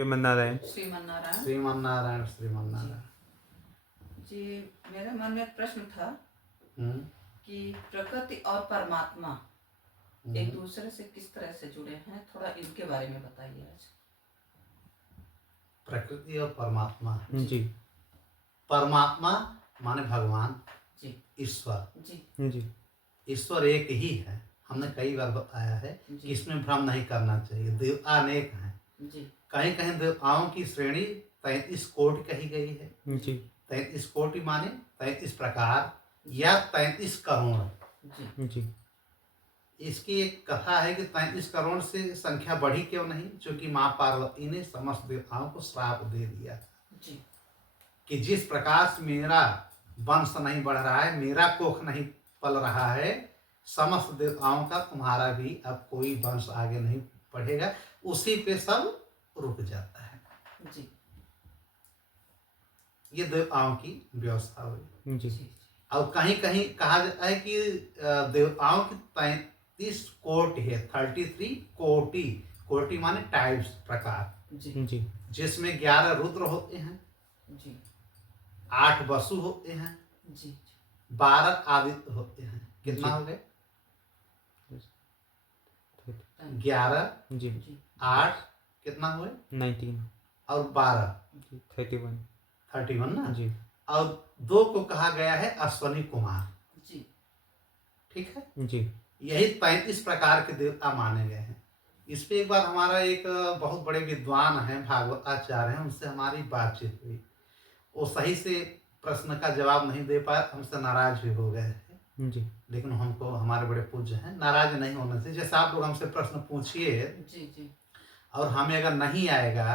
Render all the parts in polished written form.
श्रीमन्नारायण। श्रीमन्नारायण। श्रीमन्नारायण श्रीमन्नारायण। जी, मेरे मन में एक प्रश्न था कि प्रकृति और परमात्मा एक दूसरे से किस तरह से जुड़े हैं, थोड़ा इनके बारे में बताइए आज। प्रकृति और परमात्मा जी परमात्मा माने भगवान जी ईश्वर जी जी ईश्वर एक ही है। हमने कई बार बताया है कि इसमें भ्रम नहीं करना चाहिए। देवता अनेक हैं जी। कहीं कहीं देवताओं की श्रेणी 33 कोटि कही गई है। जी 33 कोटि माने 33 प्रकार या 33 करोड़। जी जी इसकी एक कथा है कि 33 करोड़ से संख्या बढ़ी क्यों नहीं, क्योंकि माँ पार्वती ने समस्त देवताओं को श्राप दे दिया जी कि जिस प्रकार से मेरा वंश नहीं बढ़ रहा है, मेरा कोख नहीं पल रहा है, समस्त देवताओं का तुम्हारा भी अब कोई वंश आगे नहीं बढ़ेगा, उसी पे सब रुक जाता है। जी ये देवताओं की व्यवस्था हुई। जी और कहीं कहीं कहा जाता है कि देवताओं की 33 कोटि है, 33 कोटि। कोटि माने टाइप्स, प्रकार, जी जी जिसमें 11 रुद्र होते हैं, जी 8 वसु होते हैं, जी 12 आदित्य होते हैं। कितना जी। हो गए? 11 जी 8 कितना हुए? 19 और 12 31 31 ना। जी और 2 को कहा गया है अश्वनी कुमार। जी ठीक है। जी यही 35 प्रकार के देवता माने गए हैं। इस पे एक बार हमारा एक बहुत बड़े विद्वान हैं, भागवताचार्य हैं, उनसे हमारी बातचीत हुई। वो सही से प्रश्न का जवाब नहीं दे पाए, हमसे नाराज भी हो गए हैं। जी लेकिन हमको हमारे बड़े पूज्य हैं, नाराज नहीं होने से। जैसे आप लोग हमसे प्रश्न पूछिए जी जी और हमें अगर नहीं आएगा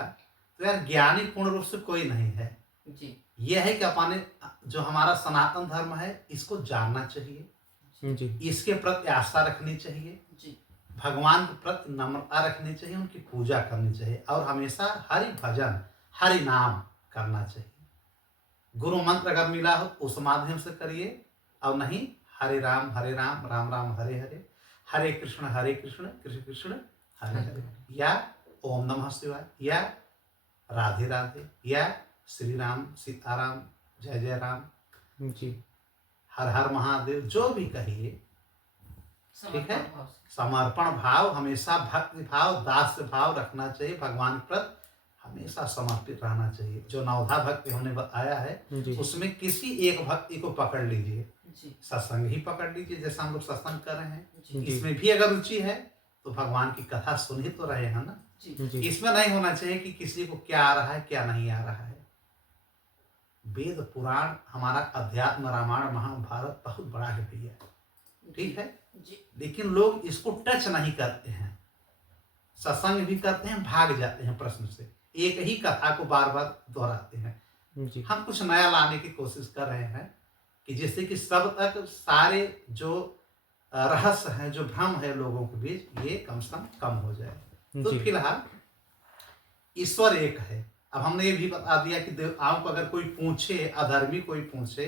तो यार ज्ञानी पूर्ण रूप से कोई नहीं है। जी यह है कि अपने जो हमारा सनातन धर्म है इसको जानना चाहिए, जी इसके प्रति आस्था रखनी चाहिए, जी भगवान के प्रति नम्रता रखनी चाहिए, उनकी पूजा करनी चाहिए और हमेशा हरि भजन हरि नाम करना चाहिए। गुरु मंत्र अगर मिला हो उस माध्यम से करिए, और नहीं हरे राम राम राम हरे हरे, हरे कृष्ण कृष्ण कृष्ण हरे हरे, या ओम नमः शिवाय, या राधे राधे, या श्री राम सीताराम जय जय राम, जी हर हर महादेव, जो भी कहिए। ठीक है। समर्पण भाव से। समर्पण भाव, हमेशा भक्ति भाव दास भाव रखना चाहिए, भगवान के प्रति हमेशा समर्पित रहना चाहिए। जो नवधा भक्ति हमने बताया है जी उसमें किसी एक भक्ति को पकड़ लीजिए, जी सत्संग ही पकड़ लीजिए, जैसा हम लोग सत्संग कर रहे हैं। जी इसमें भी अगर रुचि है तो भगवान की कथा सुन ही तो रहे हैं ना। जी जी इसमें नहीं होना चाहिए कि किसी को क्या आ रहा है क्या नहीं आ रहा है। वेद पुराण हमारा अध्यात्म रामायण महाभारत बहुत बड़ा है भैया, ठीक है। जी लेकिन लोग इसको टच नहीं करते हैं, सत्संग भी करते हैं, भाग जाते हैं प्रश्न से, एक ही कथा को बार बार दोहराते हैं। जी हम कुछ नया लाने की कोशिश कर रहे हैं कि जिससे कि सब तक सारे जो रहस्य हैं, जो भ्रम है लोगों के बीच, ये कम से कम हो जाए। तो जी फिलहाल ईश्वर एक है। अब हमने ये भी बता दिया कि देवताओं को अगर कोई पूछे, अधर्मी कोई पूछे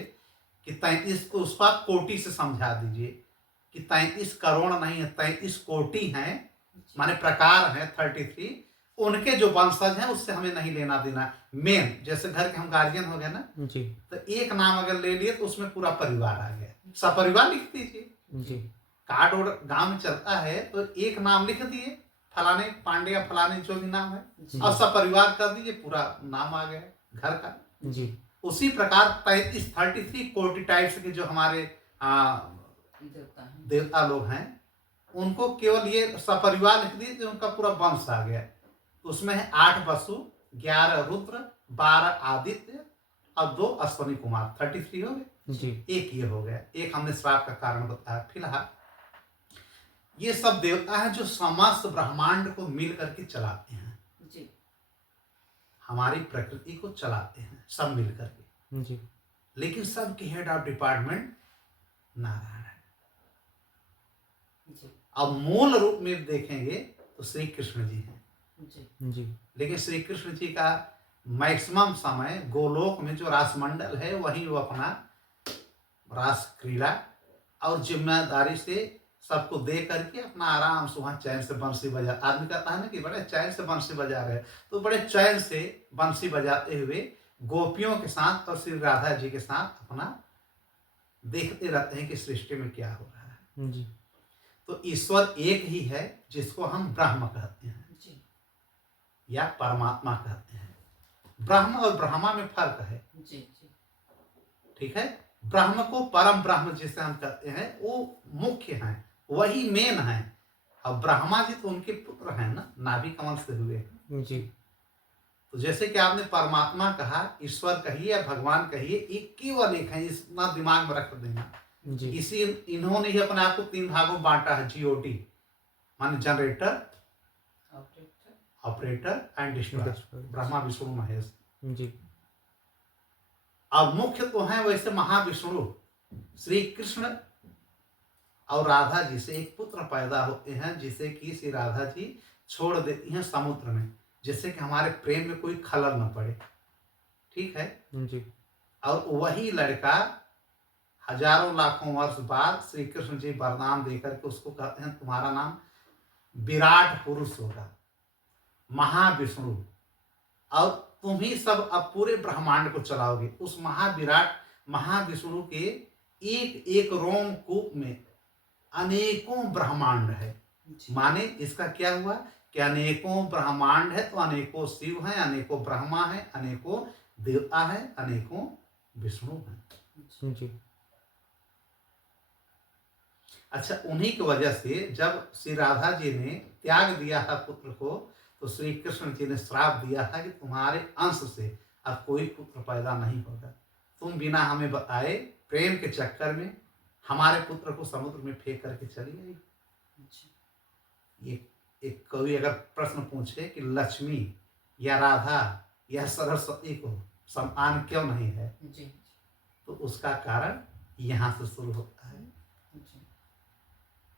कि 33 को, उसको आप कोटि से समझा दीजिए कि 33 करोड़ नहीं है, 33 कोटि हैं, माने प्रकार हैं 33। उनके जो वंशज हैं उससे हमें नहीं लेना देना। मेन जैसे घर के हम गार्जियन हो गए ना, जी तो एक नाम अगर ले लिए तो उसमें पूरा परिवार आ गया, सपरिवार लिख दीजिए। जी कार्ड और गांव में चलता है तो एक नाम लिख दिए, फलाने पांडे या फलाने जो भी नाम है, और सपरिवार कर दीजिए, पूरा नाम आ गया घर का। जी उसी प्रकार 33 कोटि टाइप्स के जो हमारे देवता लोग हैं, उनको केवल ये सपरिवार लिख दिए तो उनका पूरा वंश आ गया। उसमें है 8 वसु, 11 रुद्र, 12 आदित्य और 2 अश्वनी कुमार, 33 हो गए। जी एक ये हो गया, एक हमने श्राप का कारण बताया। फिलहाल ये सब देवता हैं जो समस्त ब्रह्मांड को मिल करके चलाते हैं, जी हमारी प्रकृति को चलाते हैं सब मिल करके। जी लेकिन सबके हेड ऑफ डिपार्टमेंट नारायण है। जी अब मूल रूप में देखेंगे तो श्री कृष्ण जी हैं, जी जी लेकिन श्री कृष्ण जी का मैक्सिमम समय गोलोक में जो रासमंडल है वहीं वो अपना रास क्रीड़ा और जिम्मेदारी से सबको दे करके अपना आराम से वहाँ चैन से बंसी बजा, आदमी कहता है ना कि बड़े चैन से बंसी बजा रहे, तो बड़े चैन से बंसी बजाते हुए गोपियों के साथ और श्री राधा जी के साथ अपना देखते रहते हैं कि सृष्टि में क्या हो रहा है। जी तो ईश्वर एक ही है जिसको हम ब्रह्म कहते हैं जी या परमात्मा कहते हैं। ब्रह्म और ब्रह्मा में फर्क है। जी जी ठीक है, ब्रह्म को परम ब्रह्म जिसे हम कहते हैं वो मुख्य हैं, वही मेन है। अब ब्रह्मा जी तो उनके पुत्र हैं ना, नाभि कमल से हुए हैं। जी तो जैसे कि आपने परमात्मा कहा, ईश्वर कहिए या भगवान कहिए, एक केवल एक है, इतना दिमाग में रख देना। जी इसी इन्होंने ही अपने आप को 3 भागों में बांटा है, जीओटी माने generator, operator operator and destroyer, Destroyer। Brahma Vishnu Mahesh. जी अब मुख्य तो है वैसे महाविष्णु श्री कृष्ण और राधा जी से एक पुत्र पैदा होते हैं, जिसे कि श्री राधा जी छोड़ देती हैं समुद्र में, जिससे कि हमारे प्रेम में कोई खलल न पड़े। ठीक है, जी और वही लड़का हजारों लाखों वर्ष बाद श्री कृष्ण जी वरदान देकर के उसको कहते हैं तुम्हारा नाम विराट पुरुष होगा, महाविष्णु, और तुम ही सब अब पूरे ब्रह्मांड को चलाओगे। उस महाविराट महाविष्णु के एक एक रोमकूप में अनेकों ब्रह्मांड है। जी माने इसका क्या हुआ कि अनेकों ब्रह्मांड है तो अनेकों शिव हैं, अनेकों ब्रह्मा हैं, अनेकों देवता हैं, अनेकों विष्णु हैं। जी अच्छा, उन्हीं की वजह से जब श्री राधा जी ने त्याग दिया था पुत्र को, तो श्री कृष्ण जी ने श्राप दिया था कि तुम्हारे अंश से अब कोई पुत्र पैदा नहीं होगा। तुम बिना हमें बताए प्रेम के चक्कर में हमारे पुत्र को समुद्र में फेंक करके चली गई। जी ये एक कवि अगर प्रश्न पूछे कि लक्ष्मी या राधा या सरस्वती को समान क्यों नहीं है, जी तो उसका कारण यहाँ से शुरू होता है। जी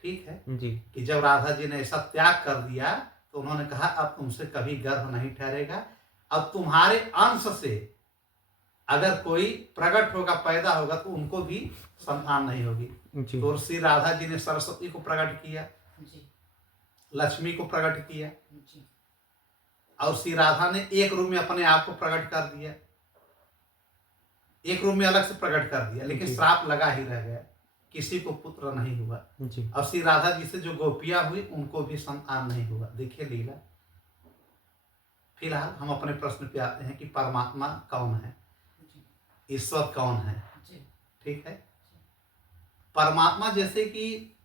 ठीक है, जी कि जब राधा जी ने ऐसा त्याग कर दिया तो उन्होंने कहा अब तुमसे कभी गर्भ नहीं ठहरेगा, अब तुम्हारे अंश से अगर कोई प्रकट होगा, पैदा होगा, तो उनको भी संतान नहीं होगी। जी तो श्री राधा जी ने सरस्वती को प्रकट किया, जी लक्ष्मी को प्रकट किया, जी और श्री राधा ने एक रूप में अपने आप को प्रकट कर दिया, एक रूप में अलग से प्रकट कर दिया, लेकिन जी। श्राप लगा ही रह गया, किसी को पुत्र नहीं हुआ। जी और श्री राधा जी से जो गोपियां हुई उनको भी संतान नहीं हुआ। देखिए लीला। फिलहाल हम अपने प्रश्न पे आते हैं कि परमात्मा कौन है, जी ईश्वर कौन है। जी ठीक है, परमात्मा जैसे कि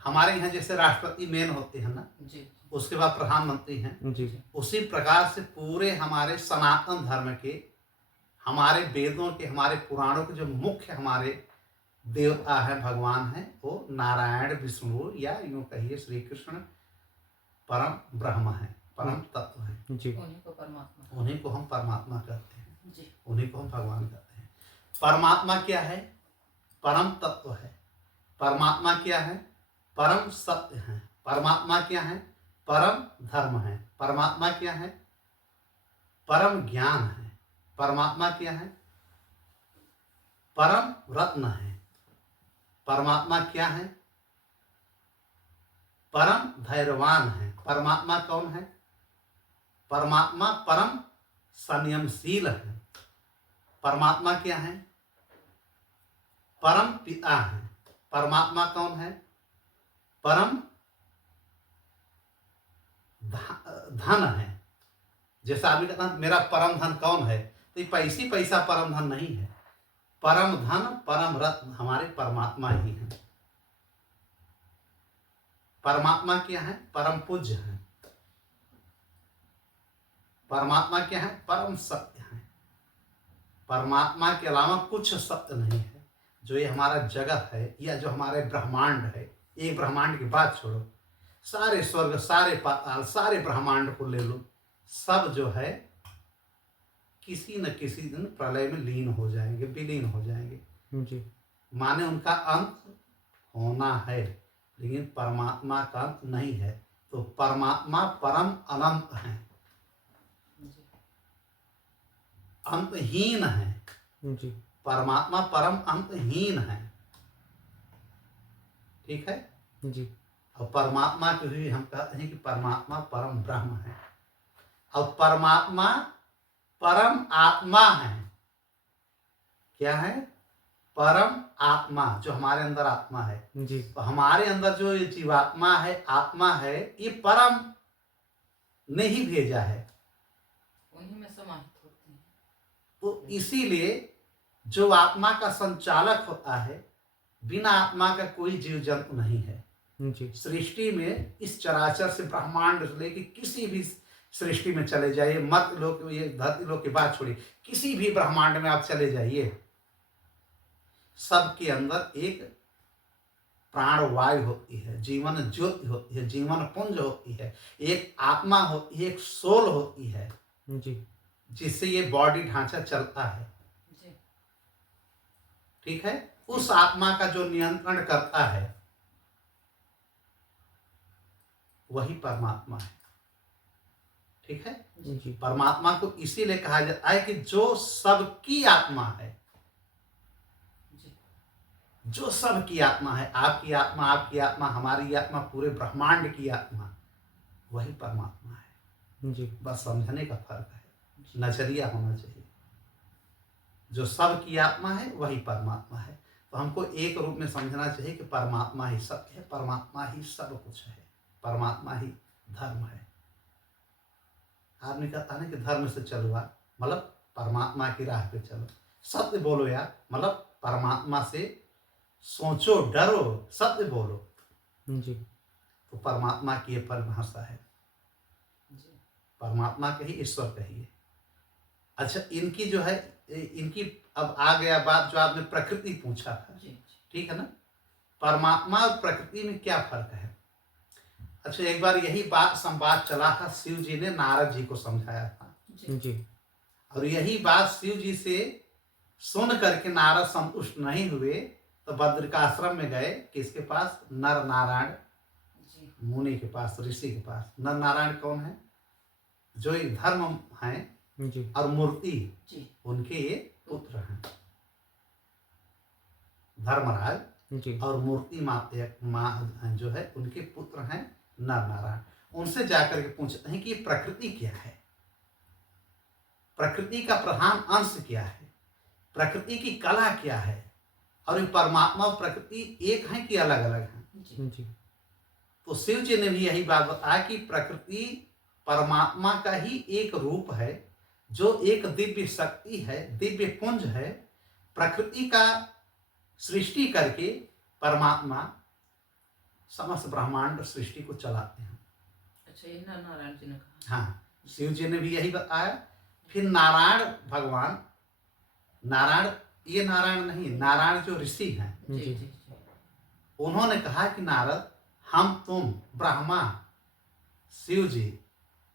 हमारे यहाँ जैसे राष्ट्रपति मेन होते हैं ना, जी उसके बाद प्रधानमंत्री हैं, जी उसी प्रकार से पूरे हमारे सनातन धर्म के, हमारे वेदों के, हमारे पुराणों के जो मुख्य हमारे देवता है, भगवान है, वो नारायण, विष्णु या यूं कहिए श्री कृष्ण परम ब्रह्म है, परम तत्व है। जी उन्हीं को परमात्मा उन्हीं को हम परमात्मा कहते हैं, जी उन्हीं को हम भगवान कहते हैं। परमात्मा क्या है? परम तत्व है। परमात्मा क्या है? परम सत्य है। परमात्मा क्या है? परम धर्म है। परमात्मा क्या है? परम ज्ञान है। परमात्मा क्या है? परम रत्न है। परमात्मा क्या है? परम धैर्यवान है। परमात्मा कौन है? परमात्मा परम संयमशील है। परमात्मा क्या है? परम पिता है। परमात्मा कौन है? परम धन है। जैसा अभी कहता मेरा परम धन कौन है, तो ये पैसा परम धन नहीं है। परम धन, परम रत्न हमारे परमात्मा ही है। परमात्मा क्या है? परम पूज्य है। परमात्मा क्या है? परम सत्य है। परमात्मा के अलावा कुछ सत्य नहीं है। जो ये हमारा जगत है या जो हमारे ब्रह्मांड है, एक ब्रह्मांड की बात छोड़ो, सारे स्वर्ग, सारे पाताल, सारे ब्रह्मांड को ले लो, सब जो है किसी न किसी दिन प्रलय में लीन हो जाएंगे, विलीन हो जाएंगे। जी माने उनका अंत होना है, लेकिन परमात्मा का अंत नहीं है। तो परमात्मा परम अनंत है, अंतहीन है। जी परमात्मा परम अंतहीन है। ठीक है। जी और परमात्मा को भी हम कहते हैं कि परमात्मा परम ब्रह्म है, और परमात्मा परम आत्मा है। क्या है? परम आत्मा, जो हमारे अंदर आत्मा है। जी तो हमारे अंदर जो ये जीवात्मा है, आत्मा है, ये परम ने ही भेजा है। उन्हीं में समाहित होते हैं। तो इसीलिए जो आत्मा का संचालक होता है, बिना आत्मा का कोई जीव जंतु नहीं है। जी सृष्टि में इस चराचर से ब्रह्मांड से लेके किसी भी सृष्टि में चले जाइए, मर्त्य लोक, ये धरती लोक की बात छोड़िए, किसी भी ब्रह्मांड में आप चले जाइए, सबके अंदर एक प्राण वायु होती है, जीवन ज्योति होती है, जीवन पुंज होती है, एक आत्मा होती है, एक सोल होती है, जी जिससे ये बॉडी ढांचा चलता है। जी ठीक है। उस आत्मा का जो नियंत्रण करता है वही परमात्मा है। ठीक है। जी परमात्मा को इसीलिए कहा जाता है कि जो सबकी आत्मा है, जी जो सबकी आत्मा है, आपकी आत्मा, आपकी आत्मा, हमारी आत्मा, पूरे ब्रह्मांड की आत्मा, वही परमात्मा है। जी बस समझने का फर्क है, नजरिया होना चाहिए। जो सबकी आत्मा है वही परमात्मा है। तो हमको एक रूप में समझना चाहिए कि परमात्मा ही सब है, परमात्मा ही सब कुछ है, परमात्मा ही धर्म है। आदमी कहता है ना कि धर्म से चलो यार, मतलब परमात्मा की राह पे चलो, सत्य बोलो यार, मतलब परमात्मा से सोचो, डरो, सत्य बोलो। जी तो परमात्मा की ये परिभाषा है, जी परमात्मा कही, ईश्वर कहिए। अच्छा, इनकी जो है, इनकी अब आ गया बात जो आपने प्रकृति पूछा था, जी ठीक है ना। परमात्मा और प्रकृति में क्या फर्क है? अच्छा, एक बार यही बात संवाद चला था, शिव जी ने नारद जी को समझाया था, जी जी और यही बात शिव जी से सुन करके नारद संतुष्ट नहीं हुए, तो बद्रिकाश्रम में गए, किसके पास? नर नारायण जी मुनि के पास, ऋषि के पास। नर नारायण कौन है? जो एक धर्म हैं जी और मूर्ति, जी उनके ये पुत्र हैं, धर्मराज जी और मूर्ति माँ जो है, उनके पुत्र हैं नर नारायण। उनसे जाकर के पूछते हैं कि ये प्रकृति क्या है, प्रकृति का प्रधान अंश क्या है, प्रकृति की कला क्या है, और ये परमात्मा और प्रकृति एक है कि अलग अलग हैं? जी जी तो शिव जी ने भी यही बात बताया कि प्रकृति परमात्मा का ही एक रूप है, जो एक दिव्य शक्ति है, दिव्य पुंज है। प्रकृति का सृष्टि करके परमात्मा समस्त ब्रह्मांड सृष्टि को चलाते हैं। अच्छा, ये नारायण जी ने कहा। हाँ, शिव जी ने भी यही बताया। फिर नारायण भगवान, नारायण, ये नारायण नहीं, नारायण जो ऋषि हैं, जी जी। जी उन्होंने कहा कि नारद, हम तुम ब्रह्मा, शिव जी,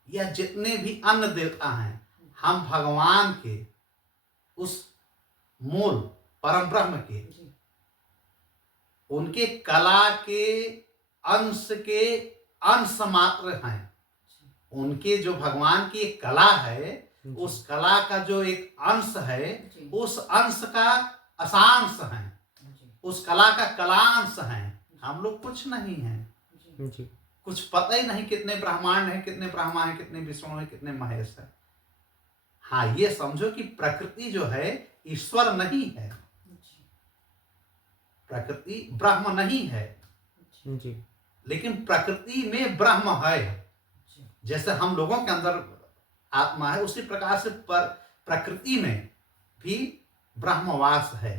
या जितने भी अन्य देवता हैं, हम भगवान के उस मूल परम ब्रह्म के, जी उनके कला के अंश के अंश मात्र हैं। उनके जो भगवान की एक कला है, उस कला का जो एक अंश है, जी उस अंश का असांश है, जी उस कला का कलांश है। हम लोग कुछ नहीं है, जी जी कुछ पता ही नहीं कितने ब्रह्मांड हैं, कितने ब्रह्मा हैं, कितने विष्णु हैं, कितने महेश हैं। हाँ, ये समझो कि प्रकृति जो है ईश्वर नहीं है, जी प्रकृति ब्रह्म नहीं है, जी लेकिन प्रकृति में ब्रह्म है। जी जैसे हम लोगों के अंदर आत्मा है, उसी प्रकार से प्रकृति में भी ब्रह्म वास है,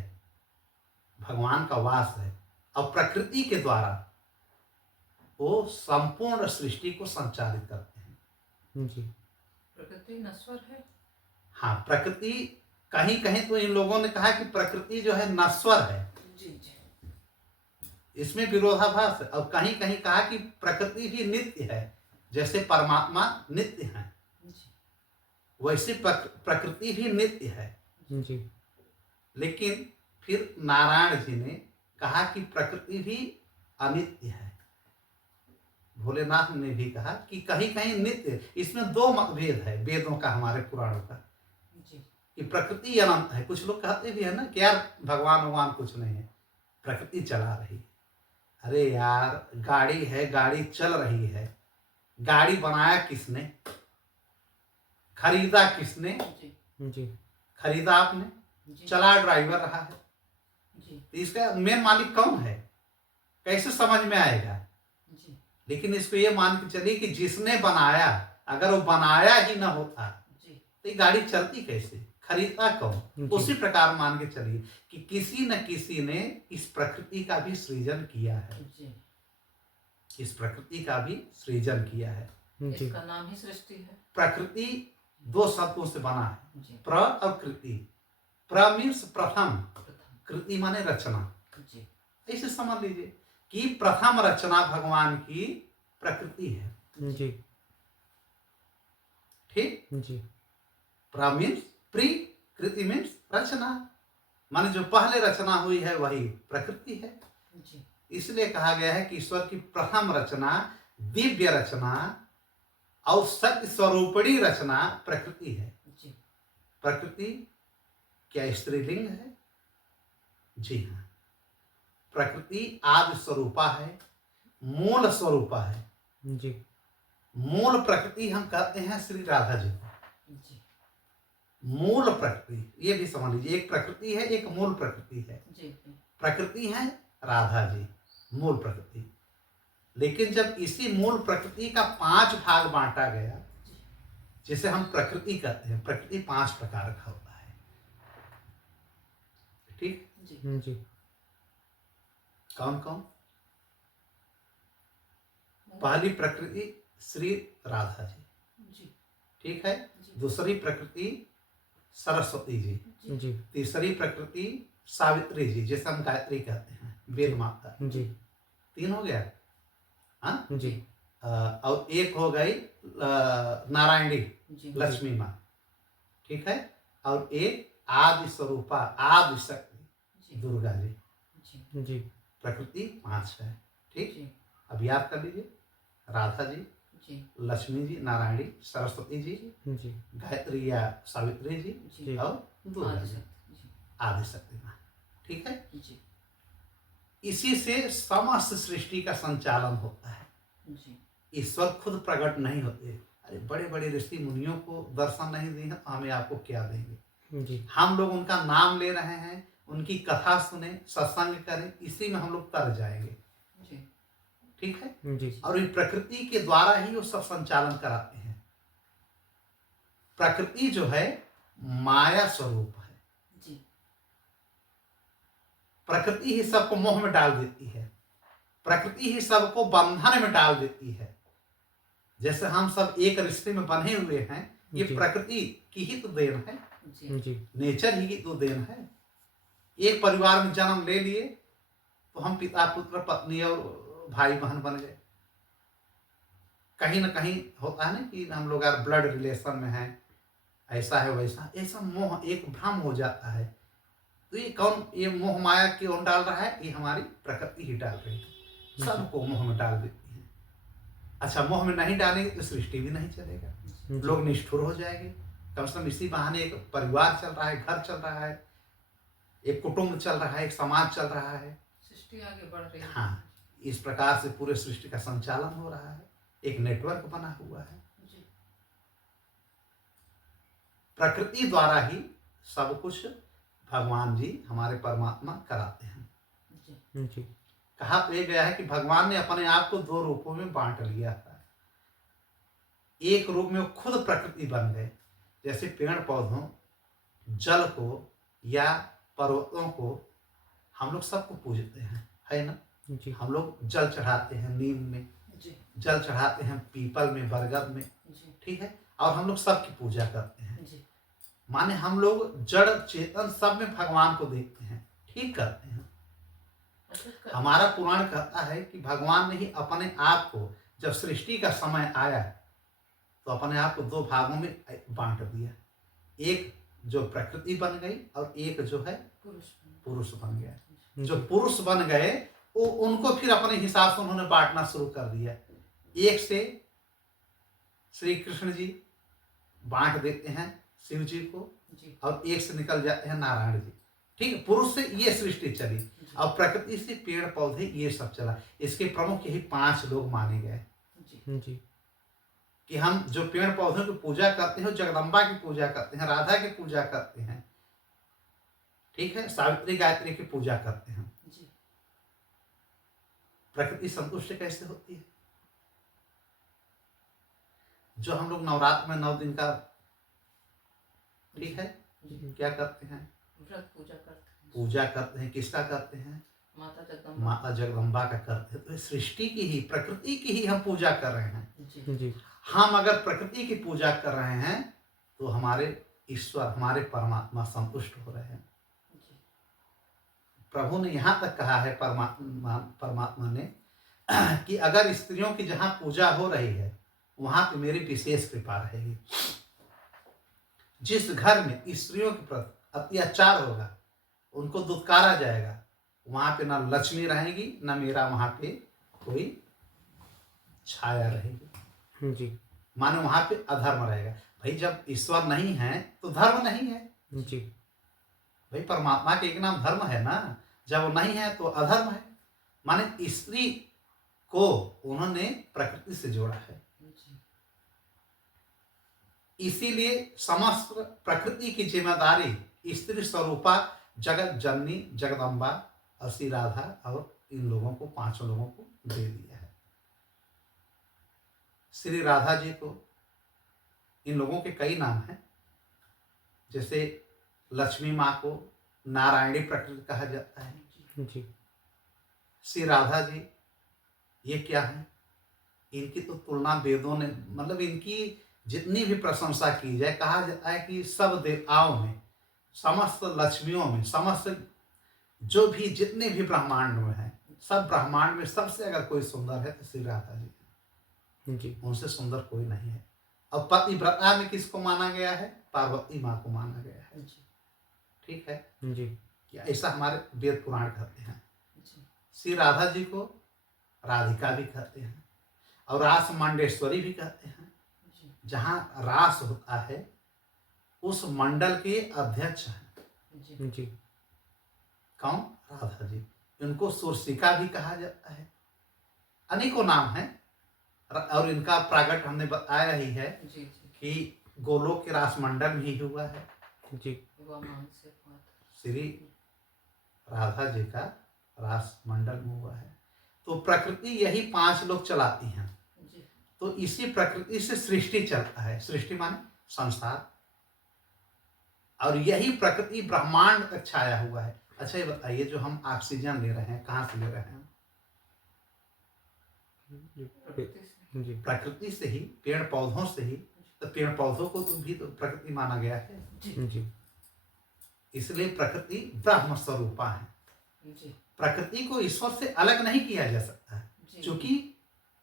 भगवान का वास है, और प्रकृति के द्वारा वो संपूर्ण सृष्टि को संचालित करते हैं। जी प्रकृति नश्वर है। हाँ, प्रकृति कहीं कहीं तो इन लोगों ने कहा कि प्रकृति जो है नश्वर है, जी जी इसमें विरोधाभास है। और कहीं कहीं कहा कि प्रकृति भी नित्य है, जैसे परमात्मा नित्य है, जी वैसे प्रकृति भी नित्य है। जी लेकिन फिर नारायण जी ने कहा कि प्रकृति भी अनित्य है। भोलेनाथ ने भी कहा कि कहीं कहीं नित्य। इसमें दो मतभेद है वेदों का, हमारे पुराणों का, जी कि प्रकृति अनंत है। कुछ लोग कहते भी है ना कि यार भगवान कुछ नहीं है, प्रकृति चला रही है। अरे यार, गाड़ी है, गाड़ी चल रही है, गाड़ी बनाया किसने, खरीदा किसने, जी जी खरीदा आपने, जी चला ड्राइवर रहा है, जी तो इसका मेन मालिक कौन है, कैसे समझ में आएगा। जी लेकिन इसको ये मान के चलिए कि जिसने बनाया, अगर वो बनाया ही ना होता जी तो ये गाड़ी चलती कैसे, खरीदता कौन। जी। उसी प्रकार मान के चलिए कि किसी न किसी ने इस प्रकृति का भी सृजन किया है, जी इस प्रकृति का भी सृजन किया है। जी इसका नाम ही सृष्टि है। प्रकृति दो शब्दों से बना है, जी प्र और कृति। प्र मीन्स प्रथम, प्रथम। कृति माने रचना। जी ऐसे समझ लीजिए कि प्रथम रचना भगवान की प्रकृति है। जी ठीक, जी प्र मीन्स प्री, कृति मीन्स रचना, माने जो पहले रचना हुई है वही प्रकृति है। जी इसलिए कहा गया है कि ईश्वर की प्रथम रचना, दिव्य रचना और सत्य स्वरूपणी रचना प्रकृति है। जी प्रकृति क्या स्त्रीलिंग है? जी हाँ, प्रकृति आदि स्वरूपा है, मूल स्वरूपा है। जी मूल प्रकृति हम कहते हैं श्री राधा जी को। जी मूल प्रकृति ये भी समझ लीजिए, एक प्रकृति है, एक मूल प्रकृति है। जी प्रकृति है राधा जी, मूल प्रकृति। लेकिन जब इसी मूल प्रकृति का 5 भाग बांटा गया, जिसे हम प्रकृति कहते हैं, प्रकृति 5 प्रकार का होता है। ठीक, जी जी कौन कौन? पहली प्रकृति श्री राधा जी, जी ठीक है। जी दूसरी प्रकृति सरस्वती जी, जी तीसरी प्रकृति सावित्री जी, जिसे हम गायत्री कहते हैं, वेद माता। जी 3 हो गया। हाँ, जी और एक हो गई नारायणी जी लक्ष्मी माँ, ठीक है। और एक आदि स्वरूपा आदि शक्ति जी दुर्गा जी। जी जी प्रकृति 5 है। ठीक, जी अब याद कर लीजिए, राधा जी, जी लक्ष्मी जी, नारायणी, सरस्वती जी, जी गायत्री या सावित्री जी, जी और दुर्गा जी, आदिशक्ति। जी आदि शक्ति माँ। ठीक है, जी इसी से समस्त सृष्टि का संचालन होता है। जी ईश्वर खुद प्रकट नहीं होते। अरे बड़े बड़े ऋषि मुनियों को दर्शन नहीं दिए हैं तो हमें आपको क्या देंगे। जी हम लोग उनका नाम ले रहे हैं, उनकी कथा सुने, सत्संग करें, इसी में हम लोग तर जाएंगे। जी ठीक है, जी और ये प्रकृति के द्वारा ही वो सब संचालन कराते हैं। प्रकृति जो है माया स्वरूप है। जी प्रकृति ही सबको मोह में डाल देती है, प्रकृति ही सबको बंधन में डाल देती है। जैसे हम सब एक रिश्ते में बंधे हुए हैं, ये जी। प्रकृति की ही तो देन है, जी जी नेचर ही की तो देन है। एक परिवार में जन्म ले लिए तो हम पिता पुत्र पत्नी और भाई बहन बन गए। कहीं ना कहीं होता है ना कि हम लोग यार ब्लड रिलेशन में हैं, ऐसा है वैसा, ऐसा मोह एक भ्रम हो जाता है। तो ये कौन, ये मोह माया कौन डाल रहा है? ये हमारी प्रकृति ही डाल रही है, सबको मोह में डाल देती है। अच्छा, मोह में नहीं डालेंगे तो सृष्टि भी नहीं चलेगा, लोग निष्ठुर हो जाएंगे। कम से कम इसी बहाने एक परिवार चल रहा है, घर चल रहा है, एक कुटुंब चल रहा है, एक समाज चल रहा है। सृष्टि आगे बढ़ रही है। हाँ, इस प्रकार से पूरे सृष्टि का संचालन हो रहा है, एक नेटवर्क बना हुआ है। जी प्रकृति द्वारा ही सब कुछ भगवान जी हमारे परमात्मा कराते हैं। जी जी कहा तो ये गया है कि भगवान ने अपने आप को 2 रूपों में बांट लिया था। एक रूप में वो खुद प्रकृति बन गए, जैसे पेड़ पौधों, जल को या पर्वतों को हम लोग सबको पूजते हैं, है ना। जी हम लोग जल चढ़ाते हैं नीम में, जी जल चढ़ाते हैं पीपल में, बरगद में, जी ठीक है। और हम लोग सबकी पूजा करते हैं, जी माने हम लोग जड़ चेतन सब में भगवान को देखते हैं, ठीक करते हैं। हमारा पुराण कहता है कि भगवान ने ही अपने आप को, जब सृष्टि का समय आया तो अपने आप को 2 भागों में बांट दिया। एक जो प्रकृति बन गई और एक जो है पुरुष बन गया। जो पुरुष बन गए वो उनको फिर अपने हिसाब से उन्होंने बांटना शुरू कर दिया। एक से श्री कृष्ण जी बांट देते हैं शिव जी को, जी और एक से निकल जाते हैं नारायण जी। ठीक है, पुरुष से ये सृष्टि चली, और प्रकृति से पेड़ पौधे ये सब चला। इसके प्रमुख यही 5 लोग माने गए जी कि हम जो पेड़ पौधों की पूजा करते हैं, जगदम्बा की पूजा करते हैं, राधा की पूजा करते हैं, ठीक है, सावित्री गायत्री की पूजा करते हैं। प्रकृति संतुष्ट कैसे होती है? जो हम लोग नवरात्र में 9 दिन का, ठीक है, क्या करते हैं? व्रत पूजा करते हैं। पूजा करते हैं, किसका करते हैं? माता जगदम्बा का करते हैं। तो सृष्टि की ही, प्रकृति की ही हम पूजा कर रहे हैं। जी हम अगर प्रकृति की पूजा कर रहे हैं तो हमारे ईश्वर, हमारे परमात्मा संतुष्ट हो रहे हैं। प्रभु ने यहाँ तक कहा है, परमात्मा ने, कि अगर स्त्रियों की जहाँ पूजा हो रही है वहां पे मेरी विशेष कृपा रहेगी। जिस घर में स्त्रियों के प्रति अत्याचार होगा, उनको दुत्कारा जाएगा, वहां पे ना लक्ष्मी रहेगी, ना मेरा वहां पे कोई छाया रहेगी। जी माने वहां पे अधर्म रहेगा। भाई जब ईश्वर नहीं है तो धर्म नहीं है। जी भाई परमात्मा के एक नाम धर्म है ना, जब वो नहीं है तो अधर्म है। माने स्त्री को उन्होंने प्रकृति से जोड़ा है, इसीलिए समस्त प्रकृति की जिम्मेदारी स्त्री स्वरूपा जगत जननी जगदम्बा और श्री राधा और इन लोगों को, 5 लोगों को दे दिया है। श्री राधा जी को, इन लोगों के कई नाम हैं, जैसे लक्ष्मी माँ को नारायणी प्रकृति कहा जाता है। जी श्री राधा जी ये क्या है? इनकी तो तुलना वेदों ने, मतलब इनकी जितनी भी प्रशंसा की जाए, कहा जाता है कि सब देवताओं में, समस्त लक्ष्मियों में, समस्त जो भी जितने भी ब्रह्मांड में हैं, सब ब्रह्मांड में सबसे अगर कोई सुंदर है तो श्री राधा जी। जी उनसे सुंदर कोई नहीं है। और पतिव्रता में किसको माना गया है? पार्वती माँ को माना गया है। ठीक है जी कि ऐसा हमारे वेद पुराण कहते हैं। श्री राधा जी को राधिका भी कहते हैं और रास मंडेश्वरी भी कहते हैं। जहाँ रास होता है उस मंडल के अध्यक्ष हैं। जी कौन? राधा जी। इनको सुरसिका भी कहा जाता है। अनेकों नाम हैं और इनका प्रागट हमने बताया ही है कि गोलोक के रास मंडल में ही हुआ है। जी श्री राधा जी का रास मंडल में हुआ है। तो प्रकृति यही 5 लोग चलाती हैं। तो इसी प्रकृति से सृष्टि चलता है। सृष्टि माने संसार, और यही प्रकृति ब्रह्मांड तक छाया हुआ है। अच्छा ये बताइए, जो हम ऑक्सीजन ले रहे हैं कहाँ से ले रहे हैं? जी प्रकृति से ही, पेड़ पौधों से ही। तो पेड़ पौधों को तो भी तो प्रकृति माना गया है। जी इसलिए प्रकृति ब्रह्म स्वरूपा है। प्रकृति को ईश्वर से अलग नहीं किया जा सकता है, क्योंकि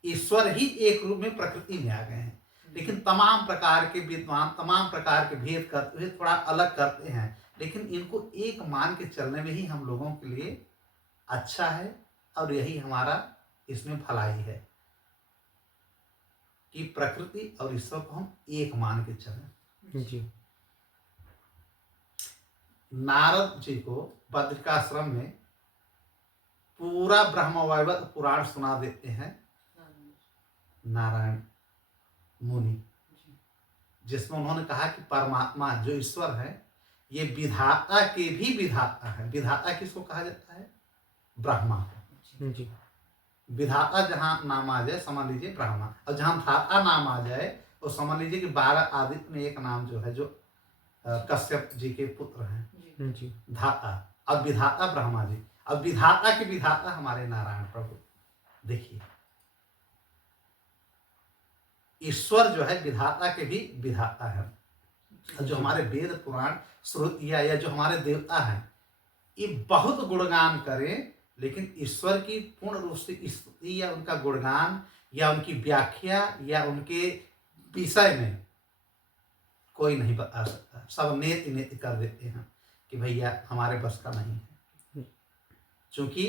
ईश्वर ही एक रूप में प्रकृति में आ गए हैं। लेकिन तमाम प्रकार के विद्वान तमाम प्रकार के भेद करते हुए थोड़ा अलग करते हैं, लेकिन इनको एक मान के चलने में ही हम लोगों के लिए अच्छा है, और यही हमारा इसमें भलाई है कि प्रकृति और ईश्वर को हम एक मान के चलें। जी नारद जी को बद्रिकाश्रम में पूरा ब्रह्मवैवर्त पुराण सुना देते हैं नारायण मुनि, जिसमें उन्होंने कहा कि परमात्मा जो ईश्वर है ये विधाता के भी विधाता है। विधाता किसको कहा जाता है? ब्रह्मा। जी विधाता जहां नाम आ जाए समझ लीजिए ब्रह्मा, और जहां धाता नाम आ जाए तो समझ लीजिए कि 12 आदित्य में एक नाम जो है, जो कश्यप जी के पुत्र हैं, जी धाता। और विधाता ब्रह्मा जी, और विधाता के विधाता हमारे नारायण प्रभु। देखिए ईश्वर जो है विधाता के भी विधाता है। और जो हमारे वेद पुराण श्रुतियाँ या जो हमारे देवता हैं ये बहुत गुणगान करें, लेकिन ईश्वर की पूर्ण रूप से स्तुति या उनका गुणगान या उनकी व्याख्या या उनके विषय में कोई नहीं बता सकता। सब नेति नेति कर देते हैं कि भैया हमारे बस का नहीं है। क्योंकि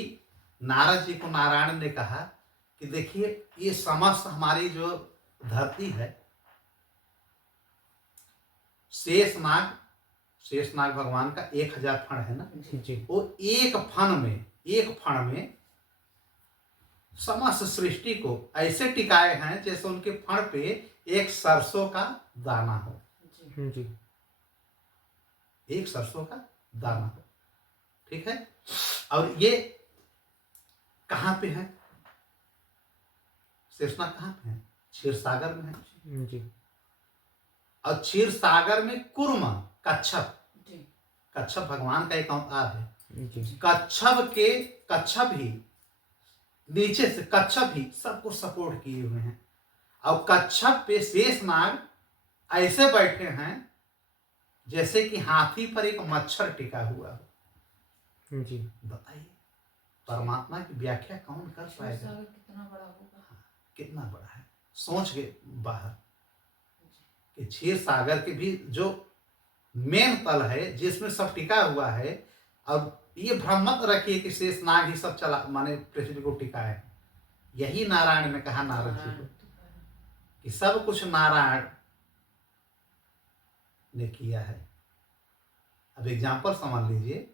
नारद जी को नारायण ने कहा कि देखिए ये समस्त हमारी जो धरती है, शेषनाग शेषनाग भगवान का 1000 फण है ना, जी वो एक फण में समस्त सृष्टि को ऐसे टिकाए हैं जैसे उनके फण पे एक सरसों का दाना हो, जी जी एक सरसों का दाना हो। ठीक है, और ये कहाँ पे है? शेषनाग कहाँ पे है? क्षीर सागर में है। जी और क्षीर सागर में कुर्म कच्छप, जी कच्छप भगवान का एक अवतार है। जी कच्छप ही नीचे से कच्छप ही सबको सपोर्ट किए हुए हैं, और कच्छप पे शेषनाग ऐसे बैठे हैं जैसे कि हाथी पर एक मच्छर टिका हुआ हो। जी बताइए परमात्मा की व्याख्या कौन कर पाएगा? सागर कितना बड़ा होगा? कितना बड़ा है, सोच के बाहर कि क्षीर सागर के भी जो मेन तल है जिसमें सब टिका हुआ है। अब ये भ्रम मत रखिए कि शेषनाग ही सब चला माने पृथ्वी को टिका है। यही नारायण ने कहा नारद जी को कि सब कुछ नारायण ने किया है। अब एग्जाम्पल समझ लीजिए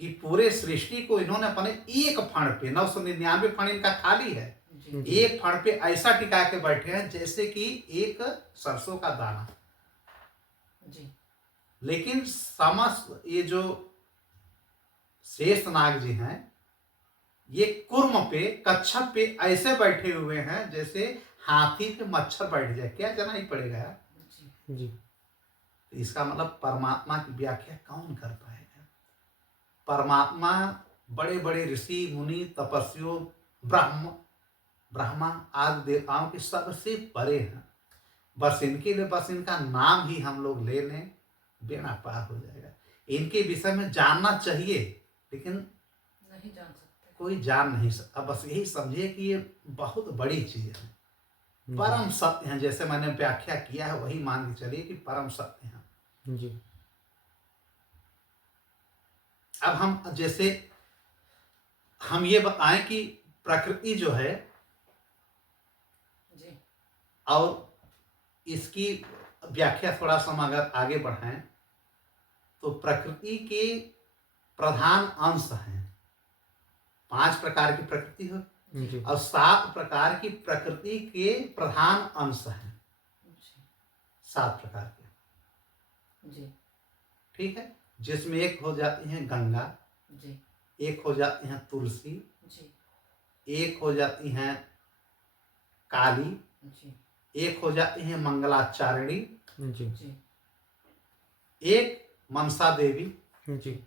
कि पूरे सृष्टि को इन्होंने अपने एक फण पे 999 फण इनका खाली है, एक फण पे ऐसा टिका के बैठे हैं जैसे कि एक सरसों का दाना। जी लेकिन समस्त ये जो शेषनाग जी हैं ये कुर्म पे कच्छप पे ऐसे बैठे हुए हैं जैसे हाथी पे मच्छर बैठ जाए, क्या जना ही पड़ेगा। जी तो इसका मतलब परमात्मा की व्याख्या कौन कर पाएगा? परमात्मा बड़े बड़े ऋषि मुनि तपस्वियों ब्रह्मा आदि देवताओं के सबसे परे हैं। बस इनके लिए बस इनका नाम ही हम लोग ले लें, बेड़ा पार हो जाएगा। इनके विषय में जानना चाहिए लेकिन नहीं जान सकते। कोई जान नहीं सकता। बस यही समझिए कि ये बहुत बड़ी चीज है, परम सत्य है। जैसे मैंने व्याख्या किया है वही मान के चलिए कि परम सत्य है। जी अब हम जैसे हम ये बताएं कि प्रकृति जो है जी और इसकी व्याख्या थोड़ा सा हम अगर आगे बढ़ाएं तो प्रकृति के प्रधान अंश हैं। 5 प्रकार की प्रकृति हो जी और 7 प्रकार की प्रकृति के प्रधान अंश हैं। 7 प्रकार के, जी ठीक है, जिसमें एक हो जाती हैं गंगा, जी एक हो जाती हैं तुलसी, जी एक हो जाती हैं काली, जी एक हो जाती हैं मंगलाचारिणी, जी जी एक मनसा देवी। जी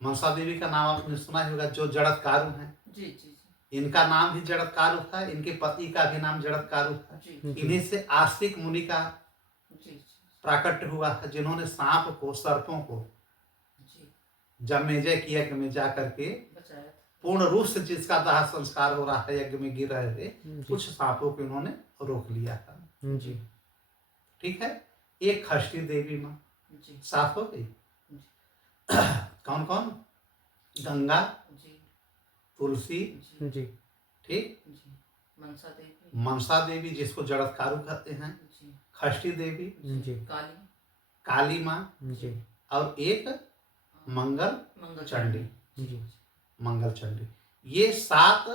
मनसा देवी का नाम आपने सुना ही होगा, जो जड़त्कारु हैं। जी जी इनका नाम भी जड़त्कारु था, इनके पति का भी नाम जड़त्कारु था। जी इन्हीं से आस्तिक मुनि का जी प्राकट्य हुआ था, जिन्होंने सांप को सर्पों को जी जन्मेजय की यज्ञ में जा करके बचाया था। पूर्ण रूप से जिसका दाह संस्कार हो रहा है, यज्ञ में गिर रहे थे, जी कुछ सांपों को इन्होंने रोक लिया था। जी ठीक है, एक खष्टी देवी माँ, जी 7 हो गई। कौन कौन? गंगा, जी तुलसी, जी जी ठीक, जी मनसा देवी, मनसा देवी जिसको जड़त्कारु कहते हैं, जी खष्टी देवी, जी काली, काली माँ, जी और एक मंगल मंगल चंडी। जी मंगल चंडी। ये 7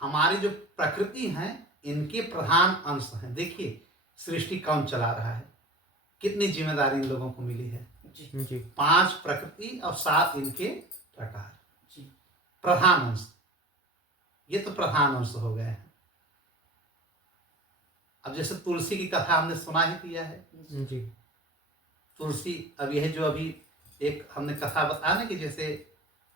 हमारी जो प्रकृति हैं इनके प्रधान अंश हैं। देखिए सृष्टि कौन चला रहा है, कितनी जिम्मेदारी इन लोगों को मिली है। जी जी 5 प्रकृति और 7 इनके प्रकार, जी प्रधान अंश। ये तो प्रधान अंश हो गए हैं। अब जैसे तुलसी की कथा हमने सुना ही दिया है। जी तुलसी अब यह जो अभी एक हमने कथा बताया ना कि जैसे